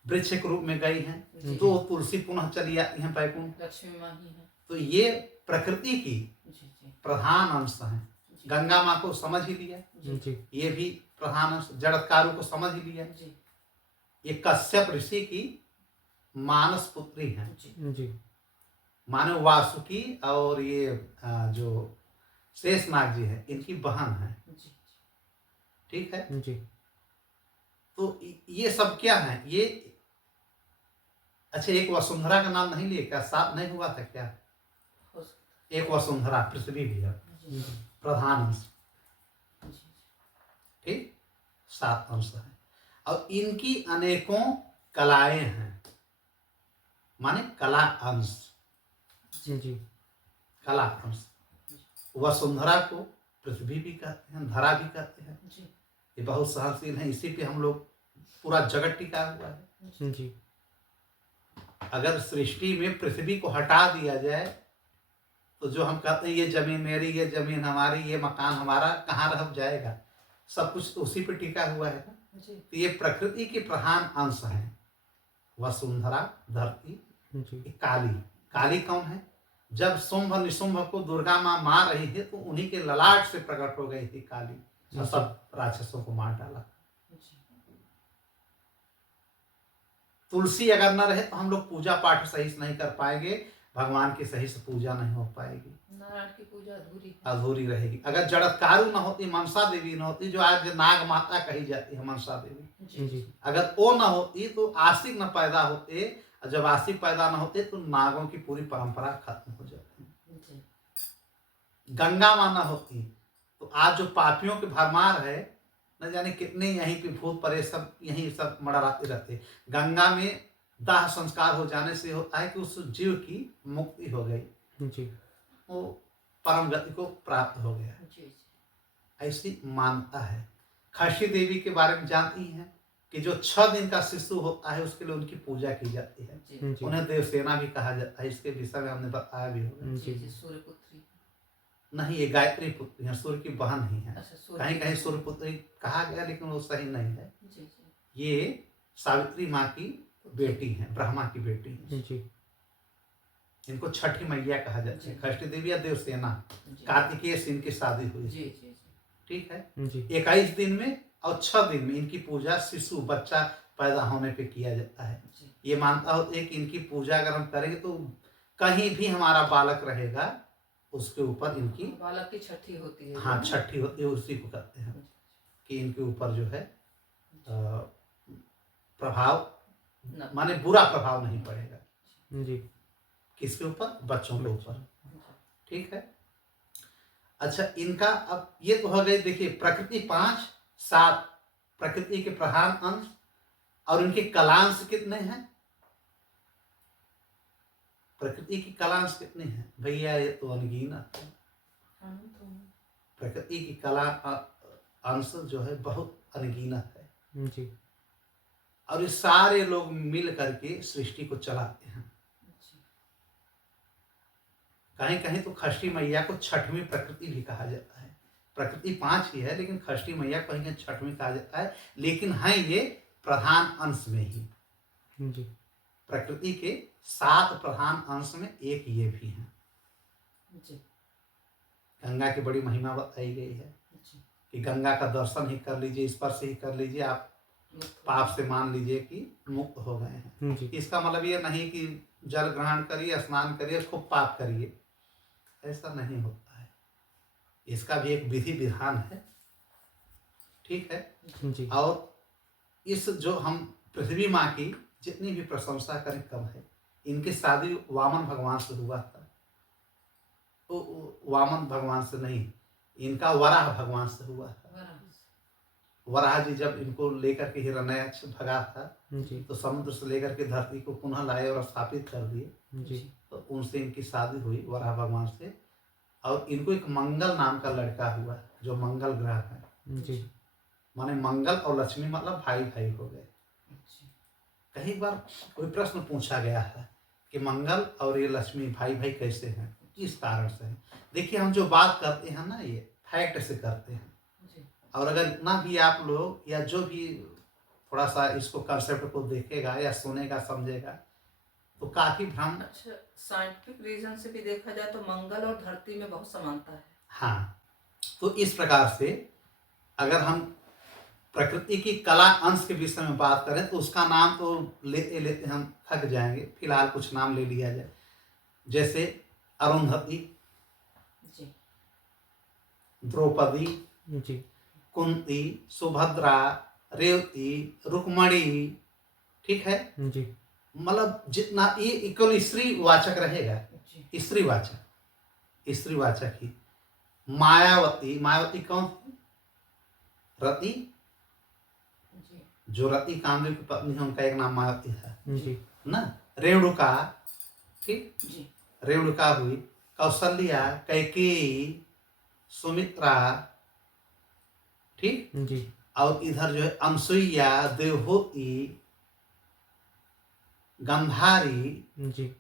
वृक्ष के रूप में गई हैं तो तुलसी पुनः चली आती हैं बैकुंठ। लक्ष्मी माँ ही है। तो ये प्रकृति की जी जी प्रधान अंश है। जी गंगा माँ को समझ ही लिया, जी ये भी प्रधान अंश। जड़त्कारु को समझ ही लिया, जी ये कश्यप ऋषि की मानस पुत्री हैं। जी जी मानव वासुकी और ये जो शेषनाग जी है इनकी बहन है। जी ठीक है, जी तो ये सब क्या है? ये अच्छा, एक वसुंधरा का नाम नहीं लिए क्या? 7 नहीं हुआ था क्या? हो सकता एक वसुंधरा पृथ्वी भी है है। जी प्रधान अंश। जी ठीक, 7 अंश हैं और इनकी अनेकों कलाएं हैं, माने कला अंश, जी कला अंश। वसुंधरा को पृथ्वी भी कहते हैं, धरा भी कहते हैं। जी ये बहुत सहनशील है, इसी पे हम लोग पूरा जगत टिका हुआ है। जी अगर सृष्टि में पृथ्वी को हटा दिया जाए तो जो हम कहते हैं ये जमीन मेरी, ये जमीन हमारी, ये मकान हमारा, कहाँ रह जाएगा? सब कुछ तो उसी पे टिका हुआ है ना। जी तो ये प्रकृति के प्रधान अंश हैं, वसुंधरा, धरती, जी ये काली। काली कौन है? जब शुंभ निशुंभ को दुर्गा माँ मार रही थी तो उन्हीं के ललाट से प्रकट हो गई थी काली और सब राक्षसों को मार डाला। जी तुलसी अगर न रहे तो हम लोग पूजा पाठ सही से नहीं कर पाएंगे, भगवान की सही से पूजा नहीं हो पाएगी, नारायण की पूजा अधूरी है। अधूरी रहेगी। अगर जड़त्कारु न होती, मनसा देवी न होती, जो आज नाग माता कही जाती है मनसा देवी, जी जी अगर वो न होती तो आशिक न पैदा होते, और जब आशिक पैदा न होते तो नागों की पूरी परंपरा खत्म हो जाती। जी गंगा माँ न होती तो आज जो पापियों के भरमार है, न जाने कितने यहीं पे भूत परे सब यहीं सब मड़राते रहते। गंगा में दाह संस्कार हो जाने से होता है कि उस जीव की मुक्ति हो गई, जी वो परम गति को प्राप्त हो गया। जी जी ऐसी मान्यता है। खशी देवी के बारे में जानती हैं कि जो 6 दिन का शिशु होता है उसके लिए उनकी पूजा की जाती है। जी जी उन्हें देवसेना भी कहा जाता है। इसके विषय में हमने बताया भी होगा। जी जी सूर्यपुत्री। नहीं, ये गायत्री पुत्री है, सूर्य की बहन ही है। अच्छा सूर्य कहीं कहीं सूर्य पुत्री कहा गया लेकिन वो सही नहीं है। जी जी ये सावित्री माँ की बेटी है, ब्रह्मा की बेटी है। जी इनको छठी मैया कहा जाता है। जी। खष्टी देवी या देवसेना, जी कार्तिकेय से इनकी शादी हुई। जी जी ठीक है। जी 21 दिन में और 6 दिन में इनकी पूजा शिशु बच्चा पैदा होने पे किया जाता है। जी ये मानता होते हैं कि इनकी पूजा अगर हम करेंगे तो कहीं भी हमारा बालक रहेगा उसके ऊपर इनकी, बालक की छठी होती है। हाँ, छठी होती है, उसी को कहते हैं कि इनके ऊपर जो है प्रभाव, माने बुरा प्रभाव नहीं पड़ेगा। जी किसके ऊपर? बच्चों के ऊपर। ठीक है। अच्छा, इनका अब ये तो हो गई, देखिए प्रकृति 5, 7 प्रकृति के प्रधान अंश, और इनके कलांश कितने हैं? प्रकृति की कलांश कितने हैं भैया? ये तो अनगिनत है। प्रकृति की कला अंश जो है बहुत अनगिनत है। जी और ये सारे लोग मिल करके सृष्टि को चलाते हैं। कहीं कहीं तो खष्टी मैया को छठवीं प्रकृति भी कहा जाता है। प्रकृति 5 ही है लेकिन खष्टी मैया को कहीं छठवीं कहा जाता है, लेकिन हैं ये प्रधान अंश में ही। जी प्रकृति के 7 प्रधान अंश में एक ये भी हैं। जी गंगा की बड़ी महिमा बताई गई है जी कि गंगा का दर्शन ही कर लीजिए, स्पर्श ही कर लीजिए, आप पाप से मान लीजिए कि मुक्त हो गए हैं। जी इसका मतलब ये नहीं कि जल ग्रहण करिए, स्नान करिए, खूब पाप करिए, ऐसा नहीं होता है। इसका भी एक विधि विधान है। ठीक है। जी और इस जो हम पृथ्वी माँ की जितनी भी प्रशंसा करें कम है। इनकी शादी वामन भगवान से हुआ था। तो वामन भगवान से नहीं, इनका वराह भगवान से हुआ था। वराह जी जब इनको लेकर के हिरण्याक्ष भगा था जी तो समुद्र से लेकर के धरती को पुनः लाए और स्थापित कर दिए। जी तो उनसे इनकी शादी हुई वराह भगवान से, और इनको एक मंगल नाम का लड़का हुआ जो मंगल ग्रह है। जी माने मंगल और लक्ष्मी मतलब भाई भाई हो गए। कई बार कोई प्रश्न पूछा गया है कि मंगल और ये लक्ष्मी भाई भाई कैसे हैं, किस कारण से हैं। देखिए, हम जो बात करते हैं ना, ये फैक्ट से करते हैं। और अगर इतना भी आप लोग या जो भी थोड़ा सा इसको कंसेप्ट को देखेगा या सुनेगा समझेगा तो काफी भ्रम। अच्छा, साइंटिफिक रीजन से भी देखा जाए तो मंगल और धरती में बहुत समानता है। हाँ, तो इस प्रकार से अगर हम प्रकृति की कला अंश के विषय में बात करें तो उसका नाम तो लेते लेते हम थक जाएंगे। फिलहाल कुछ नाम ले लिया जाए, जैसे अरुंधति, जी द्रौपदी, जी कुंती, सुभद्रा, रेवती, रुक्मणी। ठीक है। जी मतलब जितना ये केवल स्त्री वाचक रहेगा, जी स्त्री वाचक ही। मायावती, मायावती कौन थी? रति जी जो रति कामदेव की पत्नी है उनका एक नाम मायावती है जी ना। रेणुका, ठीक, जी रेणुका हुई, कौशल्या, कैकेयी, सुमित्रा, ठीक, जी और इधर जो है अनसुईया, देवहूति, गंधारी, जी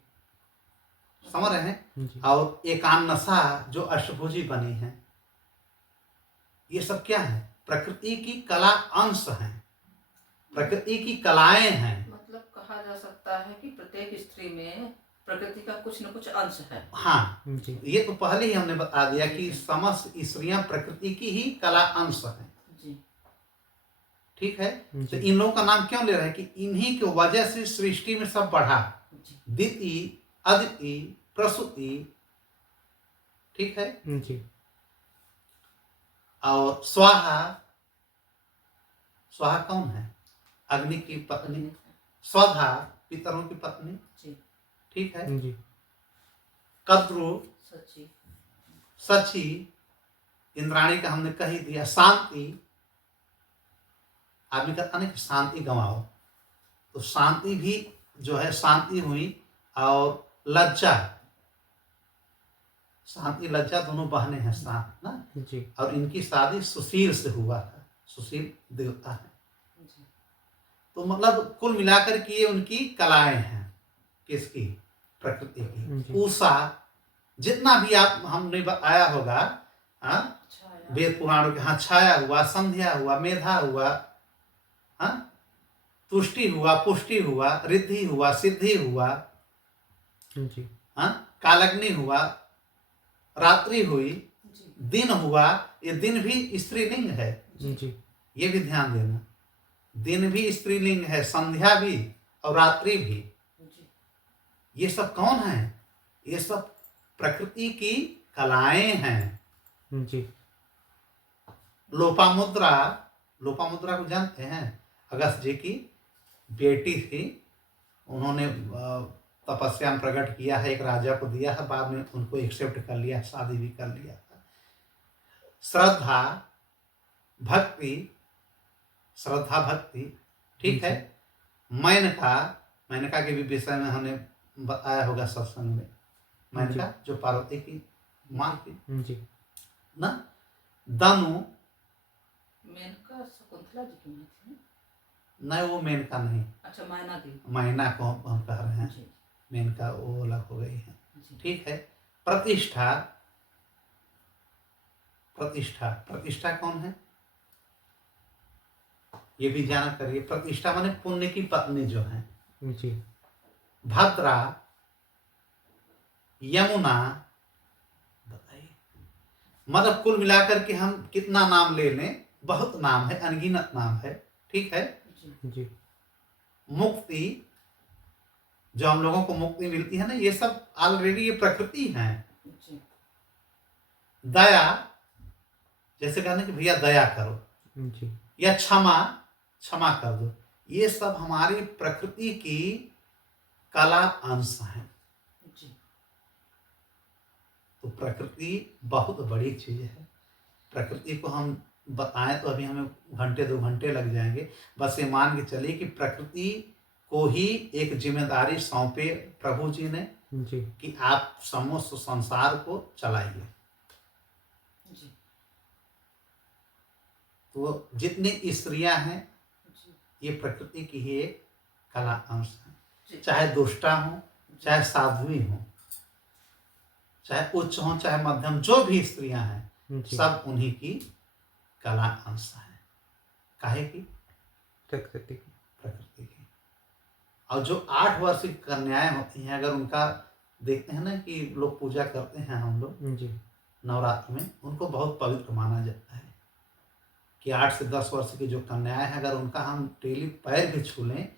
समझ रहे हैं, जी और एकान्नसा जो अष्टभुजी बनी है। ये सब क्या है? प्रकृति की कला अंश हैं, प्रकृति की कलाएं हैं। मतलब कहा जा सकता है कि प्रत्येक स्त्री में प्रकृति का कुछ न कुछ अंश है। हाँ, जी ये तो पहले ही हमने बता दिया कि जी। समस्त स्त्रियां प्रकृति की ही कला अंश हैं, जी ठीक है। जी तो इन लोगों का नाम क्यों ले रहे हैं कि इन्हीं की वजह से सृष्टि में सब बढ़ा। जी दिति, अदिति, प्रसूति, ठीक है, जी और स्वाहा, स्वाहा कौन है? अग्नि की पत्नी। स्वधा, पितरों की पत्नी, जी ठीक है। जी कद्रु, सच्ची सची, इंद्राणी का हमने कही दिया। शांति, आदमी कहता नहीं कि शांति गंवाओ, तो शांति भी जो है शांति हुई। और लज्जा, शांति लज्जा दोनों बहनें हैं साथ ना। जी और इनकी शादी सुशील से हुआ था, सुशील देवता है। जी तो मतलब कुल मिलाकर के ये उनकी कलाएं हैं, किसकी? प्रकृति जी। की। उषा, जितना भी आप हमने बताया होगा, हाँ, छाया वेद पुराणों के, हाँ, छाया हुआ, संध्या हुआ, मेधा हुआ, हाँ, तुष्टि हुआ, पुष्टि हुआ, रिद्धि हुआ, सिद्धि हुआ, जी हाँ, कालग्नि हुआ, रात्रि हुई, जी दिन हुआ। ये दिन भी स्त्रीलिंग है, जी ये भी ध्यान देना। दिन भी स्त्रीलिंग है, संध्या भी और रात्रि भी। जी ये सब कौन है? ये सब प्रकृति की कलाएं हैं। जी लोपामुद्रा, लोपामुद्रा को जानते हैं? अगस्त जी की बेटी थी, उन्होंने तपस्या में प्रकट किया है, एक राजा को दिया है, बाद में उनको एक्सेप्ट कर लिया, शादी भी कर लिया था। श्रद्धा, भक्ति, श्रद्धा भक्ति, ठीक है। मेनका, मेनका के भी विषय में हमने बताया होगा सत्संग में। मेनका जो पार्वती की मां थी जी ना। दनु, मेनका शकुंतला जी की माँ थी ना? नहीं वो मेनका नहीं, अच्छा मैना दी मैना को हम कह रहे हैं, जी मेनका वो अलग हो गई है, जी ठीक है। प्रतिष्ठा, प्रतिष्ठा, प्रतिष्ठा कौन है? ये भी जाना करिए। प्रतिष्ठा माने पुण्य की पत्नी जो है। जी भद्रा, यमुना, बताइए, मतलब कुल मिलाकर के हम कितना नाम ले लें, बहुत नाम है, अनगिनत नाम है, ठीक है। जी जी मुक्ति, जो हम लोगों को मुक्ति मिलती है ना, ये सब ऑलरेडी ये प्रकृति है। जी दया, जैसे कहना कि भैया दया करो, जी या क्षमा, क्षमा कर दो, ये सब हमारी प्रकृति की कला अंश हैं। जी तो प्रकृति बहुत बड़ी चीज है। प्रकृति को हम बताएं तो अभी हमें घंटे 2 घंटे लग जाएंगे। बस ये मान के चलिए कि प्रकृति को ही एक जिम्मेदारी सौंपे प्रभु जी ने जी कि आप समस्त संसार को चलाइए। जी तो जितनी स्त्रियां हैं जी ये प्रकृति की ही एक कला अंश है। जी चाहे दुष्टा हो, चाहे साध्वी हो, चाहे उच्च हो, चाहे मध्यम, जो भी स्त्रियां हैं जी सब उन्हीं की कला अंश है। काहे की? प्रकृति की। प्रकृति की। और जो 8 वर्ष की कन्याएं होती हैं, अगर उनका देखते हैं ना कि लोग पूजा करते हैं, हम लोग जी नवरात्र में, उनको बहुत पवित्र माना जाता है कि 8 से 10 वर्ष की जो कन्याएं हैं, अगर उनका हम डेली पैर भी छू लें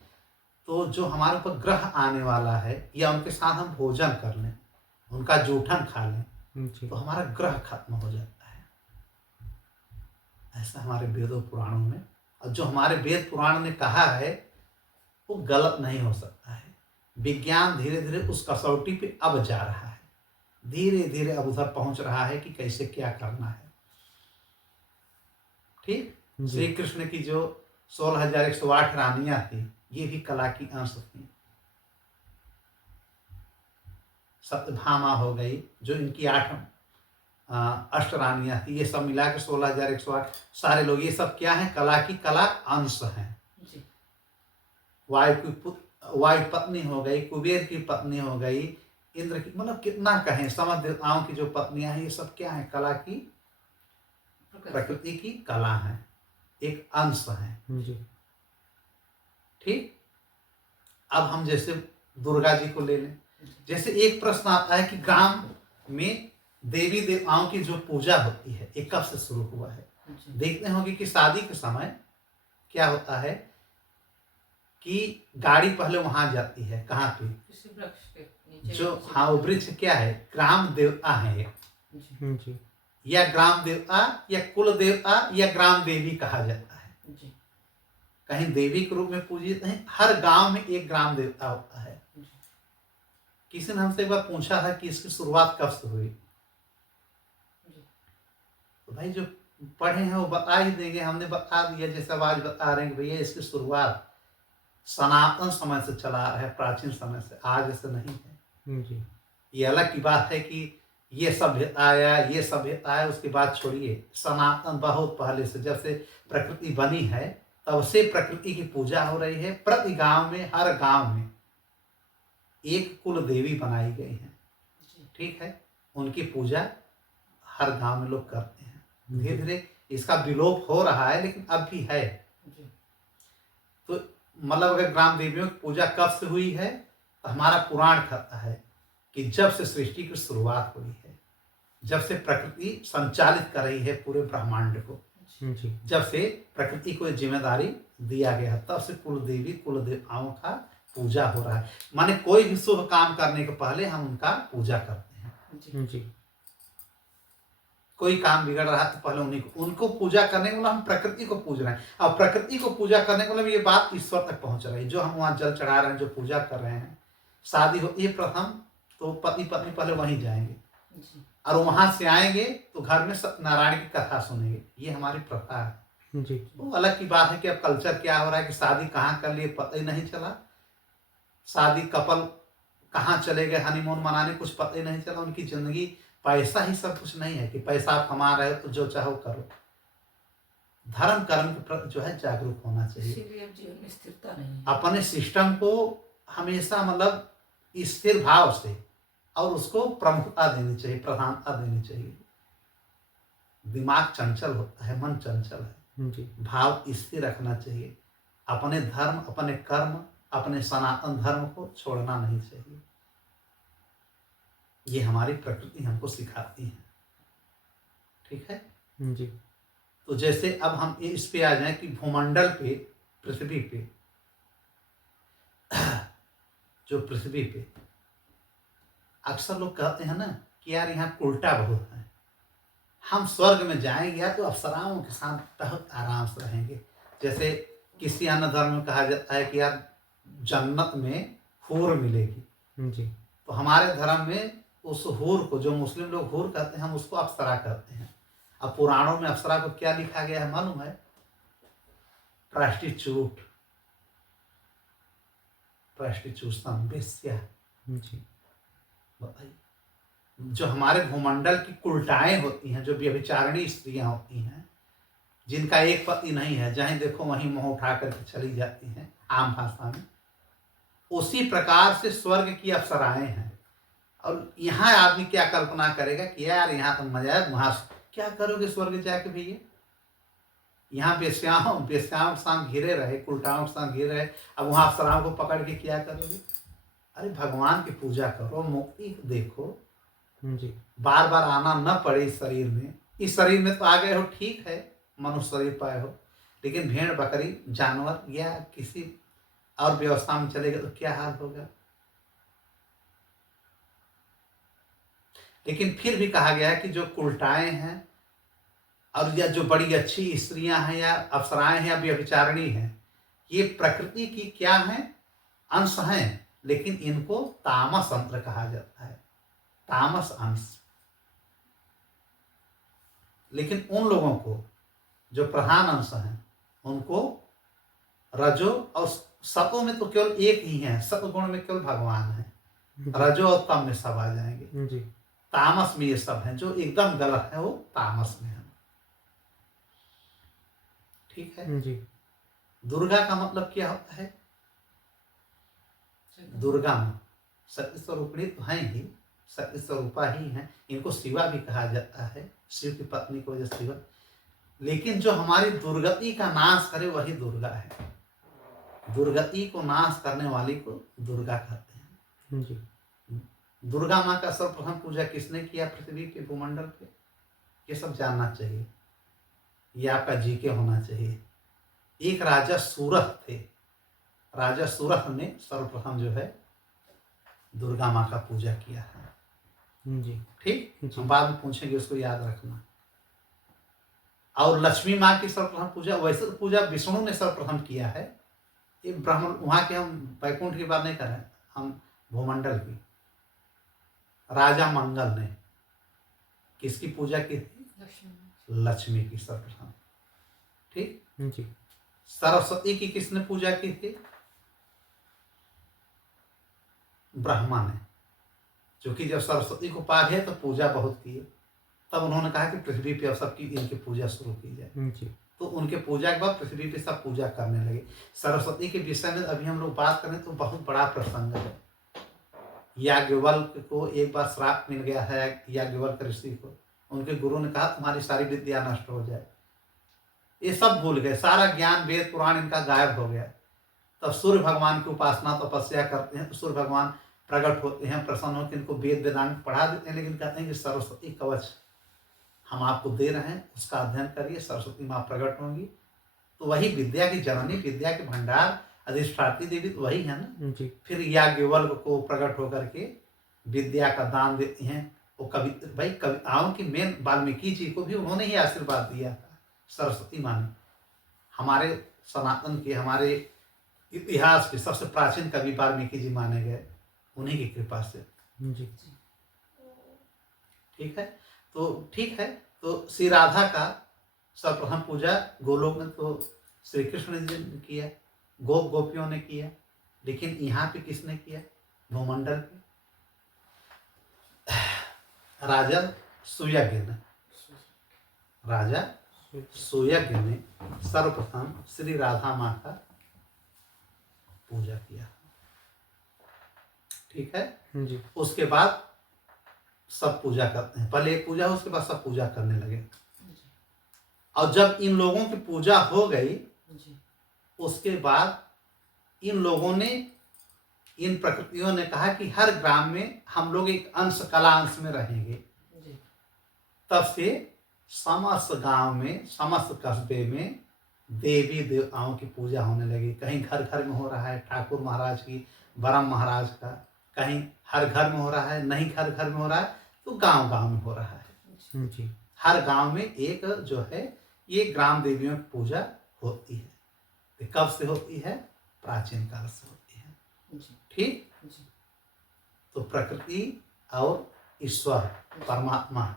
तो जो हमारे ऊपर ग्रह आने वाला है, या उनके साथ हम भोजन कर लें, उनका जूठन खा लें, जी तो हमारा ग्रह खत्म हो जाता है। ऐसा हमारे वेदों पुराणों में, और जो हमारे वेद पुराण ने कहा है वो गलत नहीं हो सकता है। विज्ञान धीरे धीरे उस कसौटी पे अब जा रहा है, धीरे धीरे अब उधर पहुंच रहा है कि कैसे क्या करना है। ठीक, जी। श्री कृष्ण की जो 16,108 रानियां थी, ये भी कला की अंश थी। सत्यभामा हो गई, जो इनकी 8 अष्ट रानियां थी, ये सब मिला के 16,108 सारे लोग, ये सब क्या है? कला अंश हैं। जी वायु पत्नी हो गई, कुबेर की पत्नी हो गई, इंद्र की, मतलब कितना कहें, समस्त देवताओं की जो पत्नियां हैं, ये सब क्या है? कला की, प्रकृति की कला है, एक अंश है। जी ठीक। अब हम जैसे दुर्गा जी को ले लें, जैसे एक प्रश्न आता है कि ग्राम में देवी देवताओं की जो पूजा होती है, ये कब से शुरू हुआ है? देखते होंगे कि शादी के समय क्या होता है कि गाड़ी पहले वहां जाती है, कहाँ पे? किसी वृक्ष के नीचे, जो, हाँ, वो वृक्ष क्या है? ग्राम देवता है एक, जी या ग्राम देवता या कुल देवता या ग्राम देवी कहा जाता है। जी कहीं देवी के रूप में पूजित है। हर गांव में एक ग्राम देवता होता है। किसी ने हमसे एक बार पूछा था कि इसकी शुरुआत कब से हुई, तो भाई जो पढ़े हैं वो बता ही देंगे, हमने बता दिया, जैसे अब आज बता रहे हैं कि भैया इसकी शुरुआत सनातन समय से चला रहा है, प्राचीन समय से, आज ऐसे नहीं है। जी ये अलग की बात है कि ये सभ्यता आया, ये सभ्यता आया, उसके बाद छोड़िए, सनातन बहुत पहले से, जब से प्रकृति बनी है तब से प्रकृति की पूजा हो रही है। प्रति गांव में, हर गांव में एक कुल देवी बनाई गई है। ठीक है, उनकी पूजा हर गांव में लोग करते हैं। धीरे धीरे इसका विलोप हो रहा है, लेकिन अब भी है। तो मतलब अगर ग्राम देवियों की पूजा कब से हुई है, तो हमारा पुराण कहता है कि जब से सृष्टि की शुरुआत हुई है, जब से प्रकृति संचालित कर रही है पूरे ब्रह्मांड को, जब से प्रकृति को जिम्मेदारी दिया गया, तब से कुल देवी, कुल देवताओं का पूजा हो रहा है। माने कोई भी शुभ काम करने के पहले हम उनका पूजा करते हैं। जी कोई काम बिगड़ रहा है तो पहले उनको पूजा करने के मतलब हम प्रकृति को पूज रहे हैं। अब प्रकृति को पूजा करने के मतलब ये बात ईश्वर तक पहुंच रही है। जो हम वहां जल चढ़ा रहे हैं, जो पूजा कर रहे हैं, शादी होती है प्रथम तो पति पत्नी पहले वहीं जाएंगे, और वहां से आएंगे तो घर में सत्यनारायण की कथा सुनेंगे। ये हमारी प्रथा है। जी वो अलग की बात है कि अब कल्चर क्या हो रहा है कि शादी कहाँ कर लिए पता ही नहीं चला, शादी कपल कहाँ चले गए हनीमून मनाने, कुछ पता ही नहीं चला। उनकी जिंदगी पैसा ही सब कुछ नहीं है कि पैसा आप कमा रहे हो तो जो चाहो करो। धर्म कर्म के प्रति जो है जागरूक होना चाहिए। इसीलिए अब जीवन में स्थिरता नहीं है। अपने सिस्टम को हमेशा मतलब स्थिर भाव से और उसको प्रमुखता देनी चाहिए, प्रधानता देनी चाहिए। दिमाग चंचल होता है, मन चंचल है, जी भाव स्थिर रखना चाहिए। अपने धर्म, अपने कर्म, अपने सनातन धर्म को छोड़ना नहीं चाहिए। ये हमारी प्रकृति हमको सिखाती है। ठीक है जी तो जैसे अब हम इस पे आ जाएं कि भूमंडल पे, पृथ्वी पे, जो पृथ्वी पे अक्सर लोग कहते हैं ना कि यार यहाँ उल्टा बहुत है, हम स्वर्ग में जाएंगे या तो अप्सराओं के साथ बहुत आराम से रहेंगे। जैसे किसी अन्य धर्म में कहा जाता है कि यार जन्नत में हूर मिलेगी, जी तो हमारे धर्म में उस हूर को, जो मुस्लिम लोग हूर कहते हैं, हम उसको अप्सरा कहते हैं। अब पुराणों में अप्सरा को क्या लिखा गया है मालूम है? प्रस्टिट्यूट, प्रस्टिट्यूशन, वेश्या। जी बताइए, जो हमारे भूमंडल की कुलटाएं होती हैं, जो व्यभिचारिणी स्त्रियां होती हैं, जिनका एक पति नहीं है, जहीं देखो वहीं मुंह उठा करके चली जाती हैं, आम भाषा में, उसी प्रकार से स्वर्ग की अप्सराएं हैं। और यहाँ आदमी क्या कल्पना करेगा कि यार यहाँ तो मजा है, वहां क्या करोगे स्वर्ग जाके भैया? यहाँ वेश्याओं के साथ घिरे रहे, कुलटाओं के साथ घिरे रहे, अब वहां अप्सराओं को पकड़ के क्या करोगे? अरे भगवान की पूजा करो, मुक्ति देखो, जी बार बार आना न पड़े इस शरीर में। इस शरीर में तो आ गए हो, ठीक है, मनुष्य शरीर पाए हो, लेकिन भेड़ बकरी जानवर या किसी और व्यवस्था में चलेगा तो क्या हाल होगा? लेकिन फिर भी कहा गया है कि जो कुलटाएं हैं और या जो बड़ी अच्छी स्त्रियां हैं या अप्सराएं हैं या व्यभिचारिणी हैं, ये प्रकृति की क्या हैं? अंश हैं, लेकिन इनको तामस अंतर कहा जाता है, तामस अंश। लेकिन उन लोगों को जो प्रधान अंश हैं, उनको रजो और सतो में तो केवल एक ही है, सतगुण में केवल भगवान है। रजो और तम में सब आ जाएंगे। जी तामस में ये सब है, जो एकदम गलत है वो तामस में है। ठीक है। जी दुर्गा का मतलब क्या होता है? दुर्गा माँ सत्य स्वरूपिणी तो है ही, सत्य स्वरूपा ही है। इनको शिवा भी कहा जाता है, शिव की पत्नी को वजह शिवा। लेकिन जो हमारी दुर्गति का नाश करे वही दुर्गा है। दुर्गति को नाश करने वाली को दुर्गा कहते हैं। जी दुर्गा माँ का सर्वप्रथम पूजा किसने किया पृथ्वी के भूमंडल पे? ये सब जानना चाहिए, ये आपका जीके होना चाहिए। एक राजा सूरत थे, राजा सूरत ने सर्वप्रथम जो है दुर्गा माँ का पूजा किया है। जी ठीक, हम बाद में पूछेंगे, उसको याद रखना। और लक्ष्मी माँ की सर्वप्रथम पूजा, वैसे तो पूजा विष्णु ने सर्वप्रथम किया है। ये ब्राह्मण वहाँ के, हम वैकुंठ की बात नहीं कर रहे हैं, हम भूमंडल की। राजा मंगल ने किसकी पूजा की थी? लक्ष्मी की सर्वप्रथम। ठीक। जी सरस्वती की किसने पूजा की थी? ब्रह्मा ने। क्योंकि जब सरस्वती को पा गए तो पूजा बहुत की, तब उन्होंने कहा कि पृथ्वी पे अब सबकी इनकी पूजा शुरू की जाए। जी तो उनके पूजा के बाद पृथ्वी पे सब पूजा करने लगे। सरस्वती के विषय में अभी हम लोग बात करें तो बहुत बड़ा प्रसंग है। याज्ञवल्क्य को एक बार श्राप मिल गया है, याज्ञवल्क्य ऋषि को। उनके गुरु ने कहा तुम्हारी सारी विद्या नष्ट हो जाए। ये सब भूल गए, सारा ज्ञान वेद पुराण इनका गायब हो गया। तब सूर्य भगवान की उपासना तपस्या करते हैं तो सूर्य भगवान प्रकट होते हैं, प्रसन्न होकर इनको वेद वेदांत पढ़ा देते हैं। लेकिन कहते हैं कि सरस्वती कवच हम आपको दे रहे हैं, उसका अध्ययन करिए, सरस्वती माँ प्रकट होंगी। तो वही विद्या की जननी, विद्या के भंडार अधिष्ठात्री देवी तो वही है ना। जी फिर याज्ञवल्क्य को प्रकट होकर के विद्या का दान देते हैं। वो कवि, भाई कविताओं की मेन वाल्मीकि जी को भी उन्होंने ही आशीर्वाद दिया था, सरस्वती माँ ने। हमारे सनातन के, हमारे इतिहास के सबसे प्राचीन कवि वाल्मीकि जी माने गए, उन्हीं की कृपा से। जी ठीक है। तो ठीक है, तो श्री राधा का सर्वप्रथम पूजा गोलोक में तो श्री कृष्ण जी ने किया, गोप गोपियों ने किया। लेकिन यहाँ पे किसने किया? भूमंडल पे राजा सुयज्ञ ने, राजा सुयज्ञ ने सर्वप्रथम श्री राधा माँ का पूजा किया। ठीक है। जी उसके बाद सब पूजा करते हैं। पहले एक पूजा, उसके बाद सब पूजा करने लगे। और जब इन लोगों की पूजा हो गई, उसके बाद इन लोगों ने, इन प्रकृतियों ने कहा कि हर ग्राम में हम लोग एक अंश, कला अंश में रहेंगे। तब से समस्त गांव में, समस्त कस्बे में देवी देवताओं की पूजा होने लगी। कहीं घर घर में हो रहा है, ठाकुर महाराज की, ब्रह्म महाराज का, कहीं हर घर में हो रहा है, नहीं घर घर में हो रहा है तो गांव गांव में हो रहा है। जी हर गांव में एक जो है ये ग्राम देवियों की पूजा होती है। तो कब से होती है? प्राचीन काल से होती है। ठीक। तो प्रकृति और ईश्वर परमात्मा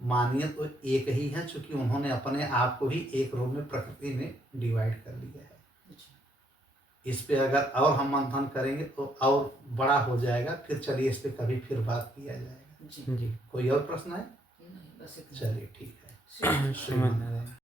मानिए तो एक ही है, चूंकि उन्होंने अपने आप को ही एक रूप में प्रकृति में डिवाइड कर लिया है। इस पे अगर और हम मंथन करेंगे तो और बड़ा हो जाएगा। फिर चलिए इस पे कभी फिर बात किया जाएगा। जी कोई और प्रश्न है? नहीं, बस इतना। चलिए ठीक है। समझ में आया।